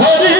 What is